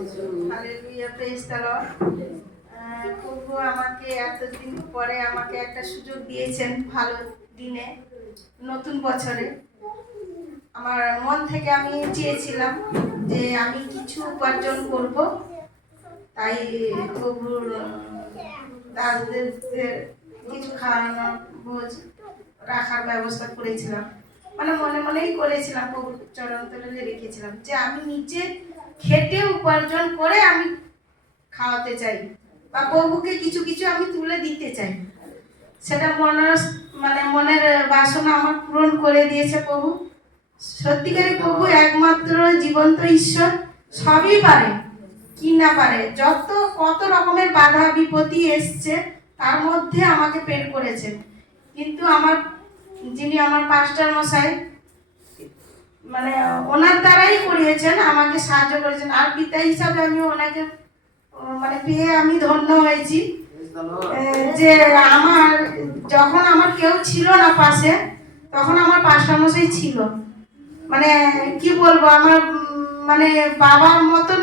Hallelujah praise the Lord প্রভু আমাকে এতদিন পরে আমাকে একটা সুযোগ দিয়েছেন ভালো দিনে, নতুন বছরে। আমার মন থেকে আমি চেয়েছিলাম যে আমি কিছু উপার্জন করব। তাই প্রভুর দাসদের কিছু খাওয়ানো, ভোজ রাখার ব্যবস্থা করেছিলাম। মানে মনে মনেই করেছিলাম প্রভুর চরণ তলে রেখেছিলাম যে আমি নিজে খেটে উপার্জন করে আমি খাওয়াতে চাই। বা প্রভুকে কিছু কিছু আমি তুলে দিতে চাই। সেটা মনের মানে মনের বাসনা আমার পূরণ করে দিয়েছে প্রভু। সত্যিকারের প্রভু একমাত্র জীবন্ত ঈশ্বর, সবই পারে, কি না পারে, যত কত রকমের বাধা বিপত্তি এসছে, তার মধ্যে আমাকে পের করেছেন কিন্তু আমার, যিনি আমার পাস্টার মশাই মানে ওনার দ্বারাই করিয়েছেন, আমাকে সাহায্য করেছেন। আর পিতা হিসাবে আমি ওনাকে মানে পেয়ে আমি ধন্য হয়েছি। যে আমার, যখন আমার কেউ ছিল না পাশে, তখন আমার পাস্টার মশাই ছিল। মানে কি বলব, আমার মানে বাবার মতন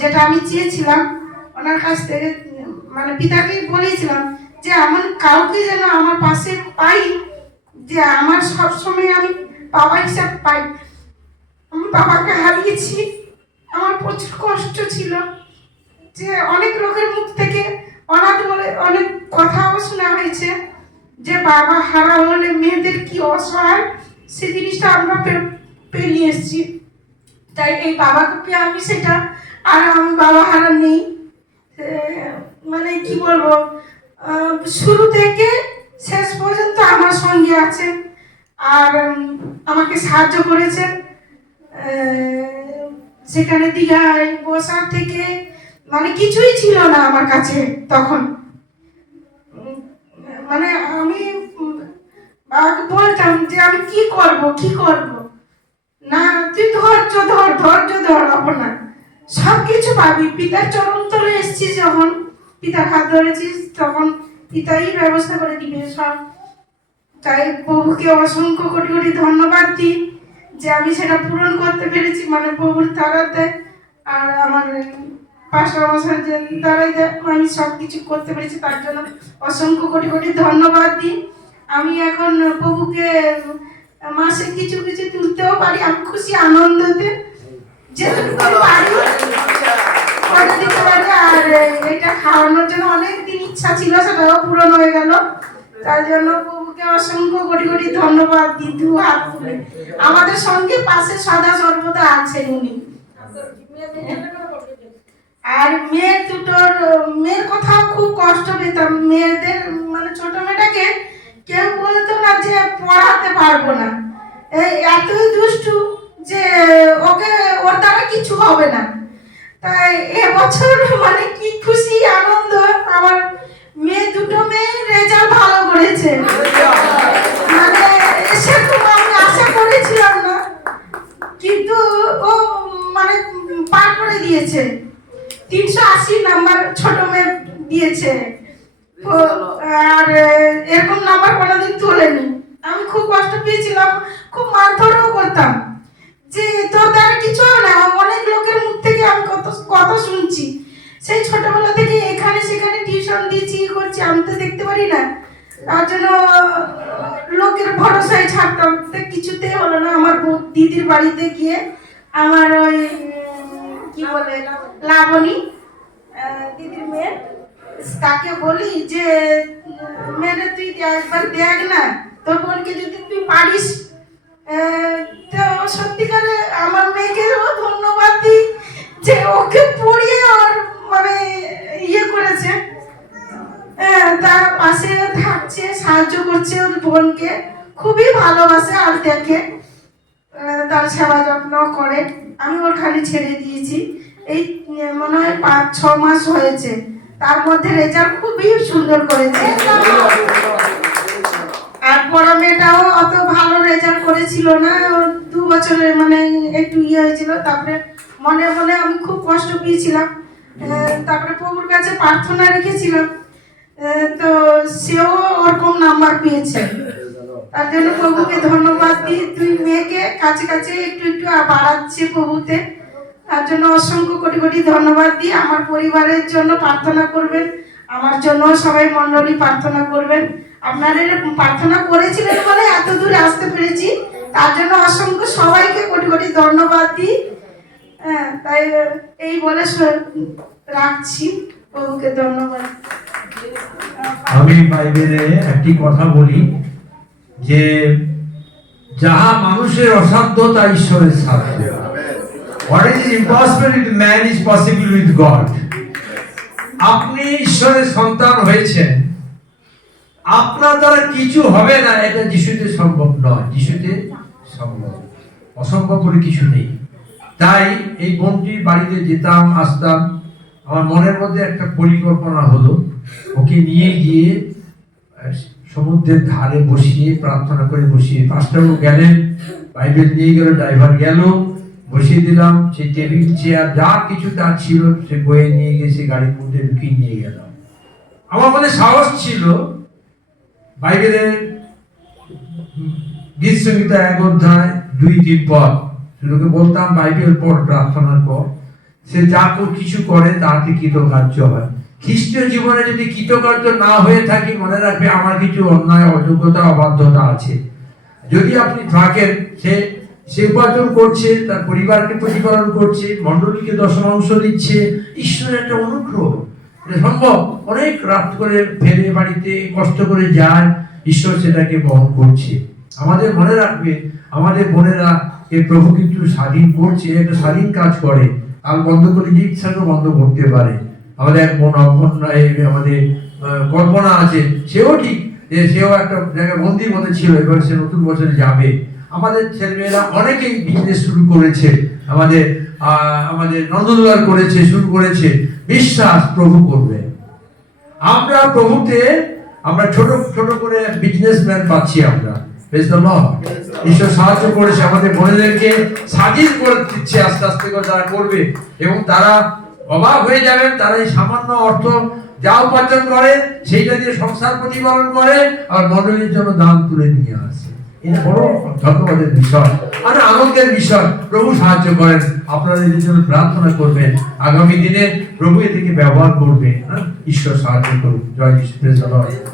যেটা আমি চেয়েছিলাম, ওনার কাছ থেকে মানে পিতাকেই বলেছিলাম যে, এমন কাউকে যেন আমার পাশে পাই, যে আমার সবসময় আমি বাবা হিসাব পাই। আমি বাবাকে হারিয়েছি। আমার প্রচুর কষ্ট ছিল যে অনেক লোকের মুখ থেকে অনাথ বলে অনেক কথাও শোনা হয়েছে যে বাবা হারা হলে মেয়েদের কি অসহায়? সেই জিনিসটা আমরা পেরিয়ে এসেছি। তাই এই বাবাকে পেয়ে আমি সেটা আর আমি বাবা হারা নেই। মানে কি বলব? শুরু থেকে শেষ পর্যন্ত আমার সঙ্গে আছে। আর আমাকে সাহায্য করেছেন সেখানে দীঘায়, বসার থেকে মানে কিছুই ছিল না আমার কাছে তখন। মানে আমি বলতাম যে আমি কি করব কি করব? না, তুই ধৈর্য ধর ধৈর্য ধর আপনার সব কিছু পাবি। পিতার চরণ তলে এসছিস যখন, পিতার হাত ধরেছিস তখন পিতাই ব্যবস্থা করে দিবে। সব, তাই প্রভুকে অসংখ্য কোটি কোটি ধন্যবাদ দিই। যে আমি সেটা পূরণ করতে পেরেছি মানে প্রভুর তারাতে, আর আমার পাশা মশাই যে দ্বারাই আমি সব কিছু করতে পেরেছি, তার জন্য অসংখ্য কোটি কোটি ধন্যবাদ দিই। আমি এখন প্রভুকে মাসে কিছু কিছু তুলতেও পারি, আমি খুশি আনন্দতে। যেটুকু পারি। আর এটা খাওয়ানোর জন্য অনেক দিন ইচ্ছা ছিল, সেটাও পূরণ হয়ে গেল। তার জন্য প্রভুকে অসংখ্য কোটি কোটি ধন্যবাদ দিই দু হাত তুলে আমাদের সঙ্গে পাশে সদা সর্বদা আছেন উনি। আর মেয়ের দুটোর, মেয়ের কথা খুব কষ্ট পেতাম। মেয়েদের মানে ছোট মেয়েটাকে কেউ বলতো না যে পড়াতে পারব না। এতই দুষ্টু যে ওকে, ওর দ্বারা কিছু হবে না। তাই এবছর মানে কি খুশি, আনন্দ, আমার মেয়ে দুটো মেয়ে রেজাল্ট ভালো করেছে। মানে সেরকম আমি আশা করেছিলাম না, কিন্তু ও মানে পার করে দিয়েছে। তিনশো আশি নাম্বার ছোট মেয়ে দিয়েছে। আর এরকম নাম্বার কোনোদিন তোলেনি। আমি খুব কষ্ট পেয়েছিলাম, খুব মারধরও করতাম। যে তোর দ্বারা কিছু না অনেক লোকের মুখ থেকে আমি কত কথা শুনছি। সেই ছোটবেলা থেকে এখানে সেখানে টিউশন দিচ্ছি করছি, আমি তো দেখতে পারি না। তার জন্য লোকের ভরসায় ছাড়তাম। কিছুতে হলো না, আমার দিদির বাড়িতে গিয়ে আমার ওই, কি বলে, লাবণী দিদির মেয়ে, তাকে বলি যে, মেয়েরে তুই একবার দেখ না, তোর বোনকে যদি তুই পারিস সত্যিকারে আমার মেয়েকেও ধন্যবাদ দিই যে ওকে পড়িয়ে ওর মানে ইয়ে করেছে। হ্যাঁ, তার পাশে থাকছে সাহায্য করছে ওর বোনকে। খুবই ভালোবাসে আর দেখে তার সেবা যত্ন করে। আমি ওর খালি ছেড়ে দিয়েছি। এই মনে হয় পাঁচ ছ মাস হয়েছে। তার মধ্যে রেজাল্ট খুবই সুন্দর করেছে। আর বড় মেয়েটাও অত ভালো রেজাল্ট করেছিল না। বছরের মানে একটু ইয়ে হয়েছিল, তারপরে মনে মনে আমি খুব কষ্ট পেয়েছিলাম। তারপরে প্রভুর কাছে প্রার্থনা রেখেছিলাম। তো সেও ওরকম নাম্বার পেয়েছে। তার জন্য প্রভুকে ধন্যবাদ দিই। তুই মেয়েকে কাছে কাছে একটু একটু বাড়াচ্ছে প্রভুতে। তার জন্য অসংখ্য কোটি কোটি ধন্যবাদ দিই। আমার পরিবারের জন্য প্রার্থনা করবেন। আমার জন্য সবাই মণ্ডলী প্রার্থনা করবেন। আপনারা প্রার্থনা করেছিলেন বলে এত দূরে আসতে পেরেছি। তার জন্য অসংখ্য সবাইকে কোটি কোটি ধন্যবাদ দিই। হ্যাঁ তাই এই বলে রাখছি। প্রভুকে ধন্যবাদ। আমি বাইবেলে একটি কথা বলি যে, যাহা মানুষের অসাধ্য, তা ঈশ্বরের সাধ্য। What is impossible with man is possible with God আপনি ঈশ্বরের সন্তান হয়েছেন। আপনার দ্বারা কিছু হবে না, এটা যিশুতে সম্ভব নয়। যিশুতে সম্ভব অসম্ভব বলে কিছু নেই। তাই এই বোনটির বাড়িতে যেতাম, আসতাম। আমার মনের মধ্যে একটা পরিকল্পনা হলো, ওকে নিয়ে গিয়ে সমুদ্রের ধারে বসিয়ে, প্রার্থনা করে বসিয়ে পাঁচটাও গেলেন, বাইবেল নিয়ে গেল, ড্রাইভার গেল, বসিয়ে দিলাম সেই টেবিল, চেয়ার, যা কিছু তার ছিল, সে বয়ে নিয়ে সে গাড়ির মধ্যে ঢুকিয়ে নিয়ে গেলাম। আমার মনে সাহস ছিল, বাইবেলের গীত সংহিতা এক অধ্যায়, দুই, তিন পদ শুধুকে বলতাম বাইবেল পড় প্রার্থনার পর। সে যা কিছু করে, তাতে কৃতকার্য হয়। খ্রিস্টীয় জীবনে যদি কৃতকার্য না হয়ে থাকি, মনে রাখবে আমার কিছু অন্যায়, অযোগ্যতা, অবাধ্যতা আছে। যদি আপনি থাকেন, সে সে উপার্জন করছে, তার পরিবারকে প্রতিপালন করছে, মণ্ডলীকে দশমাংশ দিচ্ছে, ঈশ্বরের একটা অনুগ্রহ। সম্ভব। অনেক রাত করে ফেরে বাড়িতে কষ্ট করে যায়, ঈশ্বর সেটাকে বহন করছে। আমাদের মনে রাখবে আমাদের বোনেরা এ প্রভু কিন্তু স্বাধীন করছে একটা স্বাধীন কাজ করে। আর বন্ধ করে যে ইচ্ছাকে বন্ধ করতে পারে। আমাদের এক বোন অপর্ণা, আমাদের কল্পনা আছে সেও ঠিক যে সেও একটা জায়গায় বন্দির মধ্যে ছিল এবার সে নতুন বছরে যাবে। আমাদের ছেলেমেয়েরা অনেকেই বিজনেস শুরু করেছে আমাদের আমাদের নন্দনলাল করেছে শুরু করেছে। বিশ্বাস প্রভু করবে। আমরা প্রভুতে আমরা ছোট ছোট করে বিজনেসম্যান পাচ্ছি আমরা. ঈশ্বর সাহায্য করেছে আমাদের বোনেদেরকে স্বাধীন করে দিচ্ছে আস্তে আস্তে করে করবে। এবং তারা হয়ে যাবেন তারা এই সামান্য অর্থ যা উপার্জন করে, সেইটা দিয়ে সংসার প্রতিপালন করে, আর মন্ডলীর জন্য দান তুলে নিয়ে আসে। এটা বড় ধন্যবাদের বিষয়। আর আনন্দের বিষয়, প্রভু সাহায্য করেন, আপনারা এদের জন্য প্রার্থনা করবেন। আগামী দিনে প্রভু এদেরকে ব্যবহার করবে হ্যাঁ? ঈশ্বর সাহায্য করুন। জয় যিশু